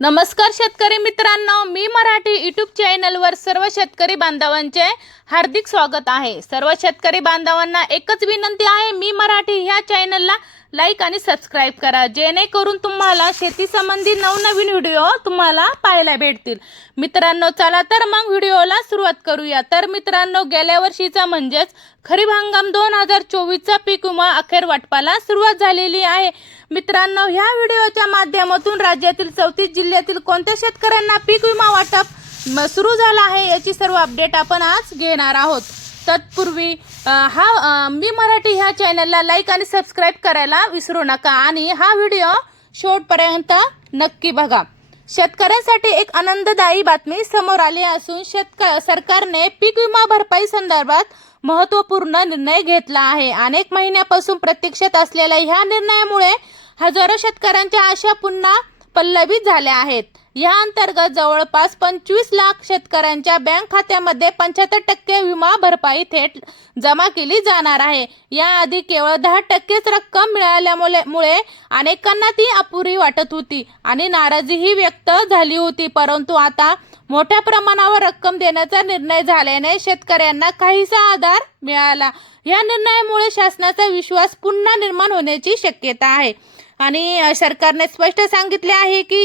नमस्कार शेतकरी मित्रांनो मी मराठी यूट्यूब चॅनलवर सर्व शेतकरी बांधवांचे हार्दिक स्वागत आहे. सर्व शेतकरी बांधवांना एकच विनंती आहे मी मराठी ह्या चॅनलला लाईक आणि सबस्क्राईब करा. जेणेकरून तुम्हाला शेतीसंबंधी नवनवीन व्हिडिओ तुम्हाला पाहायला भेटतील. मित्रांनो चला तर मग व्हिडिओला सुरुवात करूया. तर मित्रांनो गेल्या वर्षीचा म्हणजेच खरीप हंगाम दोन हजार चोवीसचा पीक विमा अखेर वाटपाला सुरुवात झालेली आहे. मित्रांनो ह्या व्हिडिओच्या माध्यमातून राज्यातील चौतीस जिल्ह्यातील कोणत्या शेतकऱ्यांना पीक विमा वाटप सुरू झाला आहे याची सर्व अपडेट आपण आज घेणार आहोत. तत्पूर्वी हा मी मराठी ह्या चॅनलला लाईक आणि सबस्क्राईब करायला विसरू नका आणि हा व्हिडिओ शेवटपर्यंत नक्की बघा. शेतकऱ्यांसाठी एक आनंददायी बातमी समोर आली असून शेतक सरकारने पीक विमा भरपाई संदर्भात महत्त्वपूर्ण निर्णय घेतला आहे. अनेक महिन्यापासून प्रतीक्षेत असलेल्या ह्या निर्णयामुळे हजारो शेतकऱ्यांच्या आशा पुन्हा पल्लवित झाल्या आहेत. या अंतर्गत जवळपास पंचवीस लाख शेतकऱ्यांच्या बँक खात्यामध्ये पंच्याहत्तर टक्के विमा भरपाई थेट जमा केली जाणार आहे. याआधी केवळ दहा टक्केच रक्कम मिळाल्यामुळे मुळे अनेकांना ती अपुरी वाटत होती आणि नाराजीही व्यक्त झाली होती. परंतु आता मोठ्या प्रमाणावर रक्कम देण्याचा निर्णय झाल्याने शेतकऱ्यांना काहीसा आधार मिळाला. या निर्णयामुळे शासनाचा विश्वास पुन्हा निर्माण होण्याची शक्यता आहे. आणि सरकारने स्पष्ट सांगितले आहे की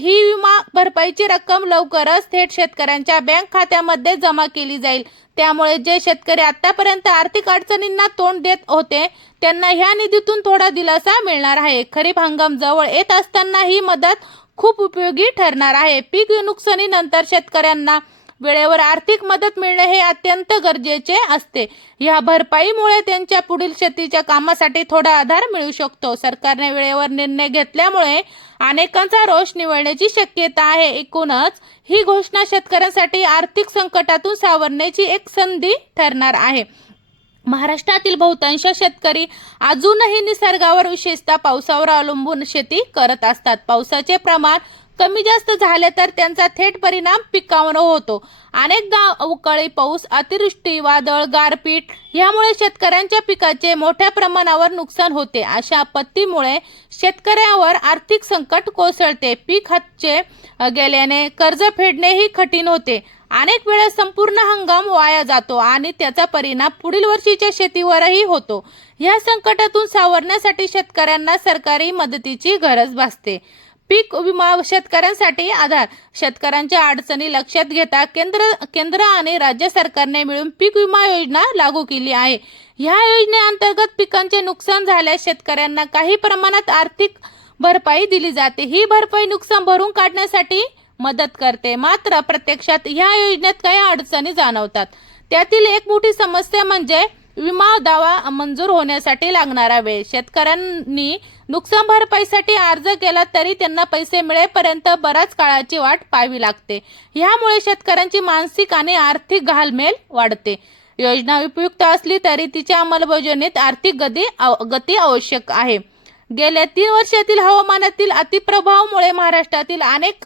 ही विमा भरपाईची रक्कम लवकरच थेट शेतकऱ्यांच्या बँक खात्यामध्ये जमा केली जाईल. त्यामुळे जे शेतकरी आतापर्यंत आर्थिक अडचणींना तोंड देत होते त्यांना ह्या निधीतून थोडा दिलासा मिळणार आहे. खरीप हंगाम जवळ येत असताना ही मदत खूप उपयोगी ठरणार आहे. पीक नुकसानीनंतर शेतकऱ्यांना वेळेवर आर्थिक मदत मिळणे हे अत्यंत गरजेचे असते. या भरपाईमुळे त्यांच्या पुढील शेतीच्या कामासाठी थोडा आधार मिळू शकतो. सरकारने वेळेवर निर्णय घेतल्यामुळे अनेकांचा रोष निवडण्याची शक्यता आहे. एकूणच ही घोषणा शेतकऱ्यांसाठी आर्थिक संकटातून सावरण्याची एक संधी ठरणार आहे. महाराष्ट्रातील बहुतांश शेतकरी अजूनही निसर्गावर विशेषतः पावसावर अवलंबून शेती करत असतात. पावसाचे प्रमाण कमी जास्त झाले तर त्यांचा थेट परिणाम पिकावर होतो. अनेक गाव अवकाळी पाऊस अतिवृष्टी वादळ गारपीट यामुळे शेतकऱ्यांच्या पिकाचे मोठ्या प्रमाणावर नुकसान होते. अशा आपत्तीमुळे शेतकऱ्यावर आर्थिक संकट कोसळते. पीक हातचे गेल्याने कर्ज फेडणेही कठीण होते. अनेक वेळा संपूर्ण हंगाम वाया जातो आणि त्याचा परिणाम पुढील वर्षीच्या शेतीवरही होतो. या संकटातून सावरण्यासाठी शेतकऱ्यांना सरकारी मदतीची गरज भासते. पीक विमा शेतकऱ्यांसाठी आधार. शेतकऱ्यांच्या अडचणी लक्षात घेता केंद्र केंद्र आणि राज्य सरकारने मिळून पीक विमा योजना लागू केली आहे. ह्या योजनेअंतर्गत पिकांचे नुकसान झाल्यास शेतकऱ्यांना काही प्रमाणात आर्थिक भरपाई दिली जाते. ही भरपाई नुकसान भरून काढण्यासाठी मदत करते. मात्र प्रत्यक्षात ह्या योजनेत काही अडचणी जाणवतात. त्यातील एक मोठी समस्या म्हणजे विमा दावा मंजूर होण्यासाठी लागणारा वेळ. शेतकऱ्यांनी नुकसान भरपाईसाठी अर्ज केला तरी त्यांना पैसे मिळेपर्यंत बराच काळाची वाट पाहावी लागते. ह्यामुळे शेतकऱ्यांची मानसिक आणि आर्थिक घालमेल वाढते. योजना उपयुक्त असली तरी तिच्या अंमलबजावणीत आर्थिक गती गती आवश्यक आहे. गेल्या तीन वर्षातील हवामानातील अतिप्रभावामुळे महाराष्ट्रातील अनेक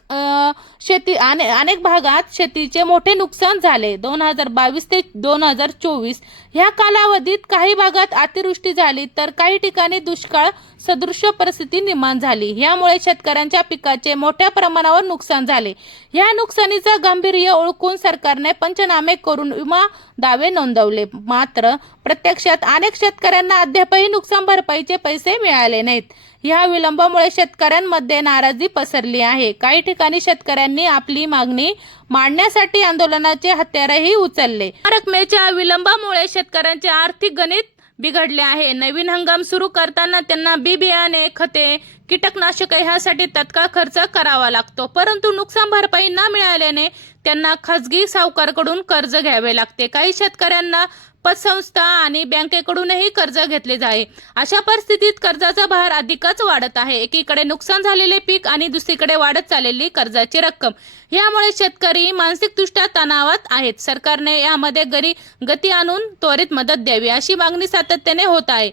शेती अने, अनेक भागात शेतीचे मोठे नुकसान झाले. दोन हजार बावीस ते दोन हजार चोवीस ह्या कालावधीत काही भागात अतिवृष्टी झाली तर काही ठिकाणी दुष्काळ सदृश परिस्थिती निर्माण झाली. यामुळे शेतकऱ्यांच्या पिकाचे मोठ्या प्रमाणावर नुकसान झाले. या नुकसानीचं गांभीर्य ओळखून सरकारने पंचनामे करून विमा दावे नोंदवले. मात्र प्रत्यक्षात अनेक शेतकऱ्यांना अद्यापही नुकसान भरपाईचे पैसे मिळाले नाहीत. या विलंबामुळे शेतकऱ्यांमध्ये नाराजी पसरली आहे. काही ठिकाणी शेतकऱ्यांनी आपली मागणी मांडण्यासाठी आंदोलनाचे हत्यारही उचलले. रकमेच्या विलंबामुळे शेतकऱ्यांचे आर्थिक गणित बिघडले आहे. नवीन हंगाम सुरू करताना त्यांना बी बियाणे खते कीटकनाशके ह्यासाठी तत्काळ खर्च करावा लागतो. परंतु नुकसान भरपाई न मिळाल्याने त्यांना खाजगी सावकारकडून कर्ज घ्यावे लागते. काही शेतकऱ्यांना पतसंस्था आणि बँकेकडूनही कर्ज घेतले जाई अशा परिस्थितीत कर्जाचा भार अधिकच वाढत आहे. एकीकडे नुकसान झालेले पीक आणि दुसरीकडे वाढत चाललेली कर्जाची रक्कम. यामुळे शेतकरी मानसिकदृष्ट्या तणावात आहेत. सरकारने यामध्ये गरी गती आणून त्वरित मदत द्यावी अशी मागणी सातत्याने होत आहे.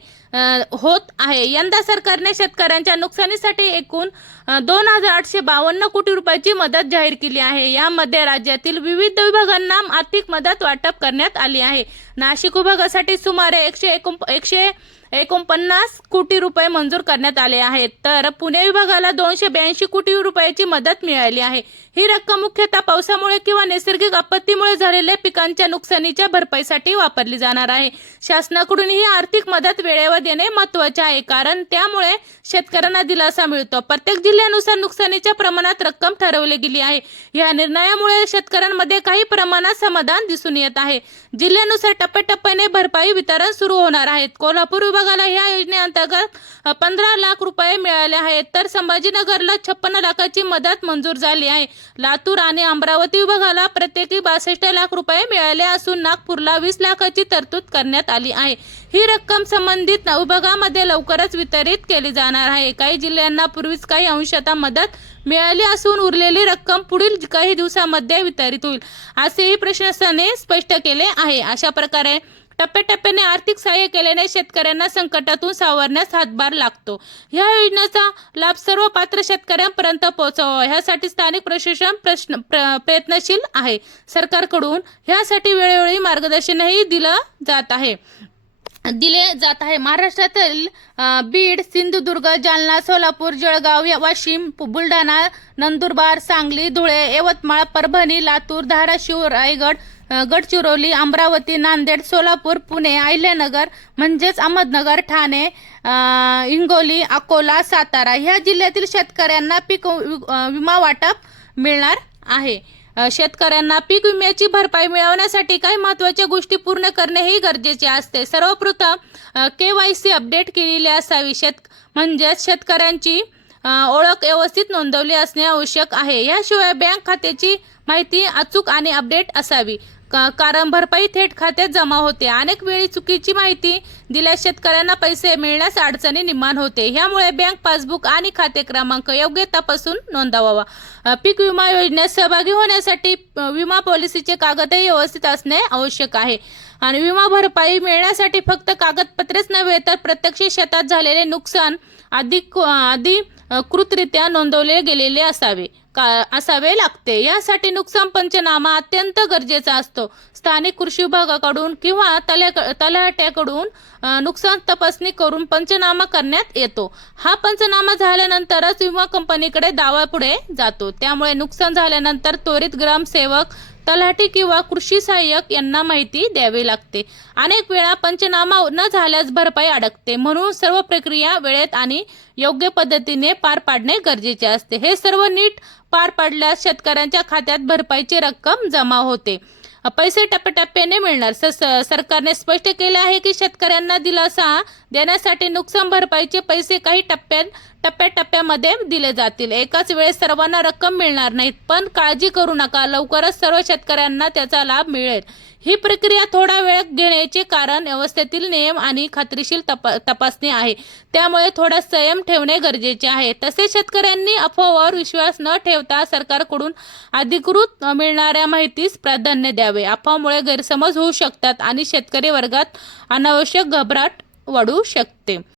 होत आहे. यंदा सरकारने शेतकऱ्यांच्या नुकसानीसाठी एकूण दोन हजार आठशे बावन्न कोटी रुपयाची मदत जाहीर केली आहे. यामध्ये राज्यातील विविध विभागांना आर्थिक मदत वाटप करण्यात आली आहे. नाशिक विभागासाठी सुमारे एकशे एकोण एकशे एकोणपन्नास कोटी रुपये मंजूर करण्यात आले आहेत. तर पुणे विभागाला दोनशे ब्याऐंशी कोटी रुपयाची मदत मिळाली आहे. ही रक्कम मुख्यतः पावसामुळे किंवा नैसर्गिक आपत्तीमुळे झालेल्या पिकांच्या नुकसानीच्या भरपाईसाठी वापरली जाणार आहे. शासनाकडून ही आर्थिक मदत वेळेवर देणे महत्त्वाचे आहे कारण त्यामुळे शेतकऱ्यांना दिलासा मिळतो. प्रत्येक जिल्ह्यानुसार नुकसानीच्या प्रमाणात रक्कम ठरवली गेली आहे. या निर्णयामुळे शेतकऱ्यांमध्ये काही प्रमाणात समाधान दिसून येत आहे. जिल्ह्यानुसार टप्प्याटप्प्याने भरपाई वितरण सुरू होणार आहेत कोल्हापूर विभागाला या योजनेअंतर्गत पंधरा लाख रुपये मिळाले आहेत. तर संभाजीनगरला छप्पन्न लाखाची मदत मंजूर झाली आहे. लातूर आणि अमरावती विभागाला प्रत्येकी बासष्ट लाख रुपये मिळाले असून नागपूरला वीस लाखाची तरतूद करण्यात आली आहे. ही रक्कम संबंधित विभागामध्ये लवकरच वितरित केली जाणार आहे. काही जिल्ह्यांना पूर्वीच काही अंशतः मदत मिळाली असून उरलेली रक्कम पुढील काही दिवसामध्ये वितरित होईल असेही प्रशासनाने स्पष्ट केले आहे. अशा प्रकारे टप्प्याटप्प्याने आर्थिक सहाय्य केल्याने शेतकऱ्यांना संकटातून सावरण्यास हातभार लागतो. या योजनेचा लाभ सर्व पात्र शेतकऱ्यांपर्यंत पोहोचवावा यासाठी स्थानिक प्रशासन प्रश्न प्र- प्रयत्नशील आहे. सरकारकडून ह्यासाठी वेळोवेळी मार्गदर्शनही दिलं जात आहे. दिले जात आहे. महाराष्ट्रातील बीड सिंधुदुर्ग जालना सोलापूर जळगाव वाशिम बुलढाणा नंदुरबार सांगली धुळे यवतमाळ परभणी लातूर धाराशिव रायगड गडचिरोली अमरावती नांदेड सोलापूर पुणे अहिल्यानगर म्हणजेच अहमदनगर ठाणे हिंगोली अकोला सातारा ह्या जिल्ह्यातील शेतकऱ्यांना पीक वि- विमा वाटप मिळणार आहे. शेतकऱ्यांना पीक विम्याची भरपाई मिळवण्यासाठी काही महत्त्वाच्या गोष्टी पूर्ण करणे ही गरजेचे असते. सर्वप्रथम के वाय सी अपडेट केलेली असावी. शेत म्हणजेच शेतकऱ्यांची ओळख व्यवस्थित नोंदवली असणे आवश्यक आहे. याशिवाय बँक खात्याची माहिती अचूक आणि अपडेट असावी. का- कारण भरपाई थेट खात्यात जमा होते. अनेक वेळी चुकीची माहिती दिल्यास शेतकऱ्यांना पैसे मिळण्यास अडचणी निर्माण होते. ह्यामुळे बँक पासबुक आणि खाते क्रमांक योग्य तपासून नोंदवावा. पीक विमा योजनेत सहभागी होण्यासाठी विमा पॉलिसीचे कागदही व्यवस्थित असणे आवश्यक आहे. आणि विमा भरपाई मिळण्यासाठी फक्त कागदपत्रेच नव्हे तर प्रत्यक्ष शेतात झालेले नुकसान अधिक आधी कृतरित्या नोंदवले गेलेले असावे. का असावे लागते. यासाठी नुकसान पंचनामा अत्यंत गरजेचा असतो. स्थानिक कृषी विभागाकडून किंवा तल्या तलाट्याकडून नुकसान तपासणी करून पंचनामा करण्यात येतो. हा पंचनामा झाल्यानंतरच विमा कंपनीकडे दावा पुढे जातो. त्यामुळे नुकसान झाल्यानंतर त्वरित ग्रामसेवक तलाठी किंवा कृषी सहाय्यक यांना माहिती द्यावी लागते. अनेक वेळा पंचनामा न झाल्यास भरपाई अडकते. म्हणून सर्व प्रक्रिया वेळेत आणि योग्य पद्धतीने पार पाडणे गरजेचे असते. हे सर्व नीट पार पाडल्यास शेतकऱ्यांच्या खात्यात भरपाईची रक्कम जमा होते. पैसे टप्प्याटप्प्याने मिळणार. स- स- सरकारने स्पष्ट केले आहे की शेतकऱ्यांना दिलासा देण्यासाठी नुकसान भरपाईचे पैसे काही टप्प्यात टप्प्याटप्प्यामध्ये दिले जातील. एकाच वेळेस सर्वांना रक्कम मिळणार नाहीत पण काळजी करू नका. लवकरच सर्व शेतकऱ्यांना त्याचा लाभ मिळेल. ही प्रक्रिया थोडा वेळ घेण्याचे कारण व्यवस्थेतील नियम आणि खात्रीशीर तपा तपासणी आहे. त्यामुळे थोडा संयम ठेवणे गरजेचे आहे. तसेच शेतकऱ्यांनी अफवावर विश्वास न ठेवता सरकारकडून अधिकृत मिळणाऱ्या माहितीस प्राधान्य द्यावे. अफवामुळे गैरसमज होऊ शकतात आणि शेतकरी वर्गात अनावश्यक घबराट वाढू शकते.